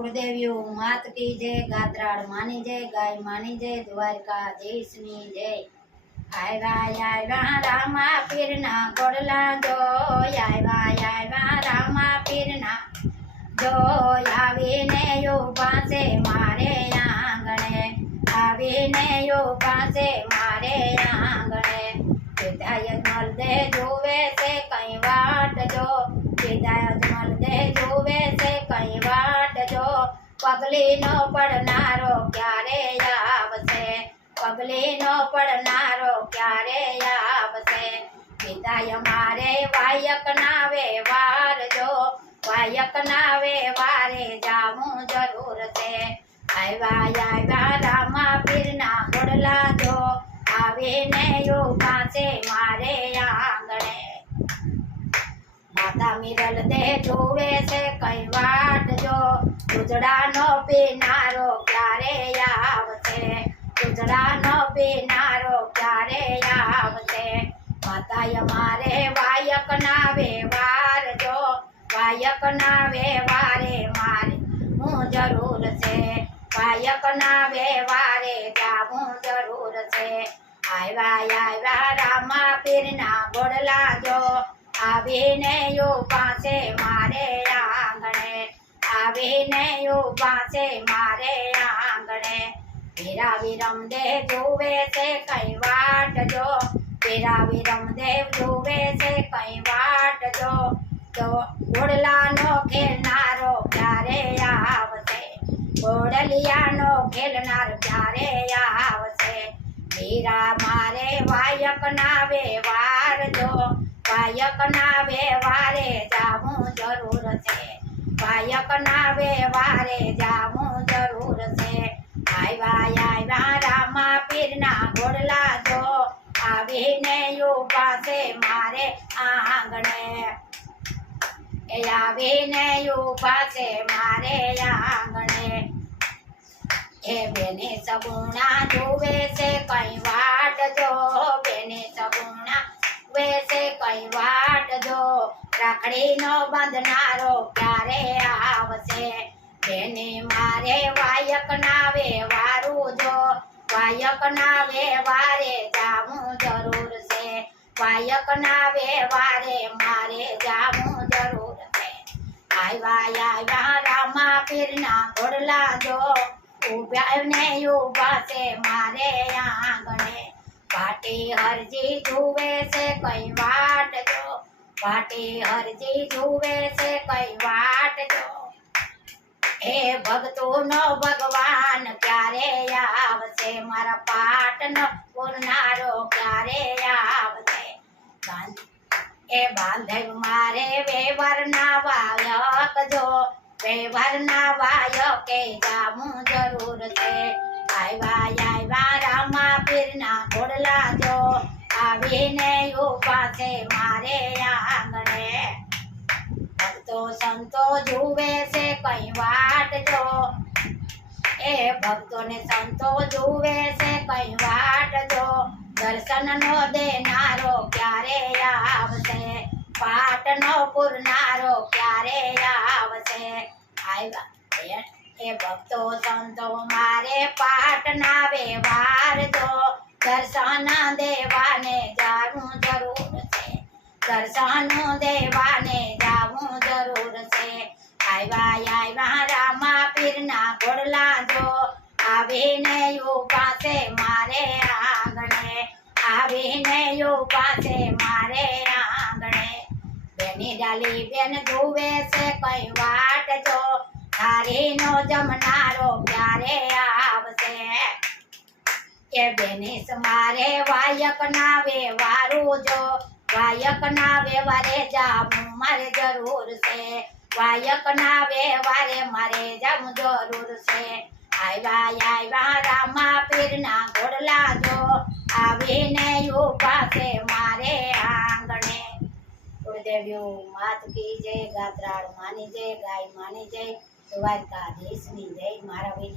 कुलदेवियो मात की जय, गात्राड़ मानी जय, गाय मानी जय, द्वारकाधीश नी जय। आयवा रामा पीरना गोड़ला जो, आयवा रामा पीरना जो, आवीने यो पासे मारे आंगणे, आवीने यो पासे मारे आंगणे। हिदायत मल दे जुवे से कई वाट जो, हिदायत मल दे जुवे से कई वाट जो। पगली नो पड़नारो क्यारे आवसे, पगली नो पड़नारो क्यारे आवसे। हिदाय मारे वायक ना व्यवहार जो, वायक ना व्यवहारे जाऊं जरूर से। आयवा रामा पीरना गोड़ला जो, आवीने यो पासे मारे आंगणे। माता मिरल दे जुवे से कई वाट जो, उजड़ा नो पीनारो क्यारे आवसे, उजड़ा नो पीनारो क्यारे आवसे। माता मारे वायक ना व्यवहार जो, वायक ना व्यवहारे मारे हूँ जरूर से, वायक ना व्यवहारे जाऊं जरूर से। आयवा रामा पीरना गोड़ला जो, आवीने यो पासे मारे आंगणे, आवीने यो पासे मारे आंगणे। वीरा विरम दे जुवे से कई वाट जो, वीरा विरम देव जुवे से कई वाट जो। तो गोड़ला नो खेलनारो क्यारे आवसे, गोड़लिया नो खेलनार क्यारे आवसे। वीरा मारे वायक ना व्यवहार जो, वायक ना व्यवहारे जाऊं जरूर से, वायक ना व्यवहारे जाऊं जरूर से। आयवा रामा पीरना गोड़ला जो, आवीने यो पासे मारे आंगणे, आवीने यो पासे मारे आंगणे। ए बेने सगुणा जुवे से कई वाट जो, बेने सगुणा वैसे कई वाट जो। राखड़ी नो बंधनारो क्यारे आवसे, बेने मारे वायक ना व्यवहारू जो, वायक ना व्यवहारे जाऊं जरूर से, वायक ना व्यवहारे मारे जाऊं जरूर से। आयवा रामा पीरना गोड़ला जो, उब्याने युवा से मारे आंगणे। पाटी हरजी जुवे से कई वाट जो, पाटी हरजी जुवे से कई वाट जो। हे भक्तो नो भगवान क्यारे आवसे, मारा पाट नो पुरनारो क्यारे आवसे। ए बांधे मारे वेवर ना वायक जो, वेवर ना वायक के जाऊं जरूर से। आयवा रामा पीरना गोड़ला जो, आवीने यो पासे मारे आंगणे। भक्तो संतो जुवे से कई वाट जो, ए भक्तों ने संतो जुवे से कई वाट जो। दर्शन नो देनारो क्यारे आवसे, पाट नो पुरनारो क्यारे आवसे। आयवा ए भक्तो संतो मारे पाट ना व्यवहार जो, दर्शन देवाने जाऊं जरूर से, दर्शन देवाने जाऊं जरूर से। आयवा रामा पीरना गोड़ला जो, आवीने यो पासे मारे आंगणे, आवीने यो पासे मारे आंगणे। बेनी डाली बेन जुवे से कई वाट जो, थारी नो जमनारो क्यारे आवसे। ए बेनीस मारे वायक ना व्यवहारू जो, वायक ना व्यवहारे जाऊं मारे जरूर से, वायक ना व्यवहारे मारे जाऊं जरूर से। आयवा रामा पीरना गोड़ला जो, आवीने यो पासे मारे आंगणे। कुलदेवियो मात की जय, गात्राड़ मानी जय, गाय मानी जय, द्वारकाधीश नी जय। मारा वीडियो